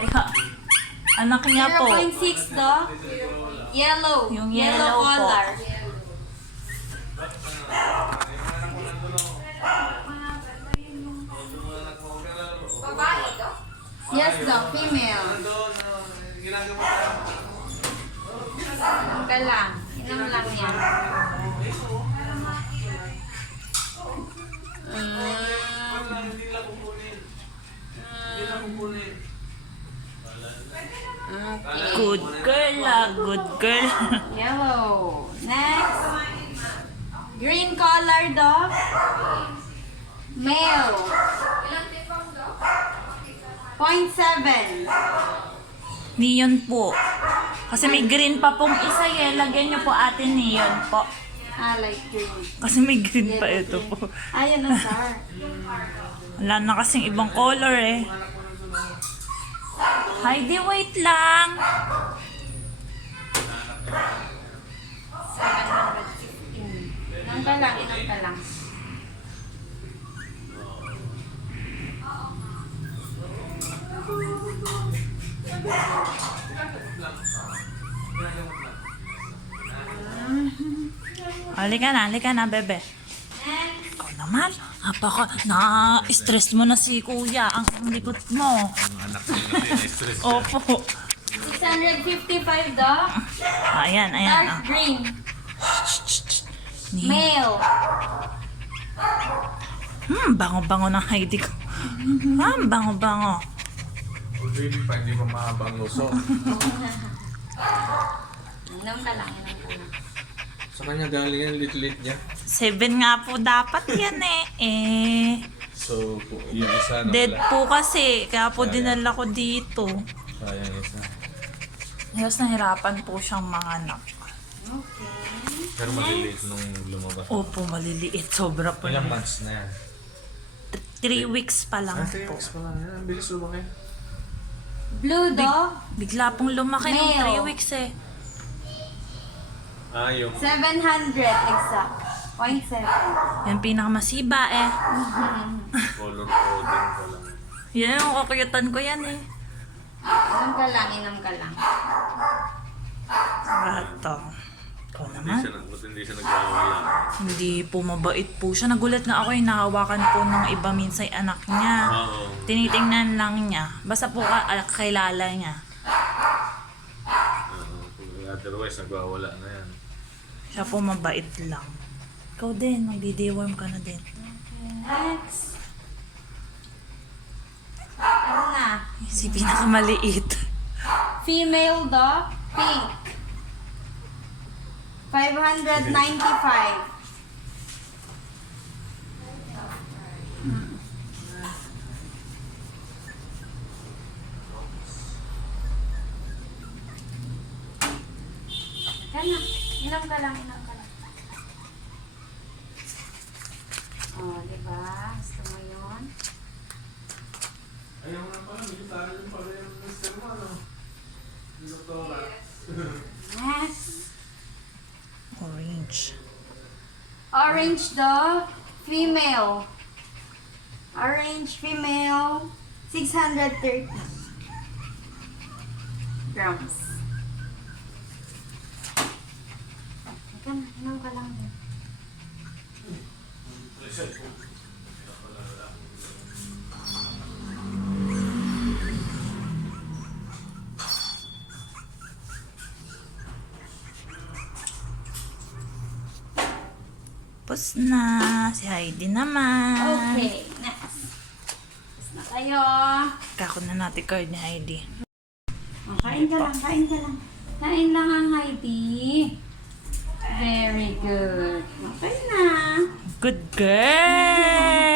Kaya, anak niya po. 0.6 do. Yellow. Yung yellow po. color. Babae do? Yes do, female. Ka lang. Inom lang yan. Okay. Good girl good girl. Yellow. Next. Green color dog. Male. 0.7. Neon po. Kasi may green pa pong isa eh. Lagyan niyo po ate neon po. Light green. Kasi may green pa ito po. Ayun ang star. Wala na kasing ibang color eh. Heidi, wait lang. 715. Inom ka lang, inom ka lang. Halika na, bebe. Next. Ikaw naman, na-stress mo na si kuya. Ang likot mo. Ang anak ko kasi na-stress siya. Opo. 655 dog. Ayan. Dark green. Male. Bango-bango ng Heidi ko. Bango-bango. Oh, baby pa, hindi pa mahaba ang uso. Inom ka lang, inom ka lang. Sa kanya galing yan, lit-lit niya. 7 nga po dapat yan eh. So, yung isa na Dead po kasi. Kaya po dinala ko dito. Sayang isa. Yes, nahirapan po siyang manganak. Okay. Pero maliliit nung lumabas. Opo, maliliit. Sobra po. Ilang months na yan? 3 weeks pa lang 3 po. weeks pa lang yan. Ang bilis lumaki. Blue dog. Bigla pong lumaki ng Male. 3 weeks eh. Yung 700 exact. 0.7. Yan pinakamasiba eh. color coding pa lang. Yan yung kakuyutan ko yan eh. Inom ka lang, inom ka lang. Ito. Ikaw naman. Hindi siya nagwawala. Hindi po mabait po siya. Nagulat nga ako yung nahawakan po ng iba minsan yung anak niya. Oo. Tinitingnan lang niya. Basta po kakilala niya. Otherwise, nagwawala na yan. Siya po mabait lang. Ikaw din, magdi-deworm ka na din. Next. Ano na? Si pinakamaliit. Female dog. Pink. 595. Kana. Inom ka lang, inom ka lang. Oh, diba? Gusto mo yun? Ayaw na pala, hindi tayo yung pala yung mister mo, ano? Doktora. Next. Orange. Orange dog. Female. Orange female. 630 grams. Teka na, inom ka lang din. Tapos na. Si Heidi naman. Okay, next. Tapos na tayo. Kako na natin card ni Heidi. Oh, kain ka lang, kain ka lang. Kain lang ang Heidi. Very good. Okay na. Good girl!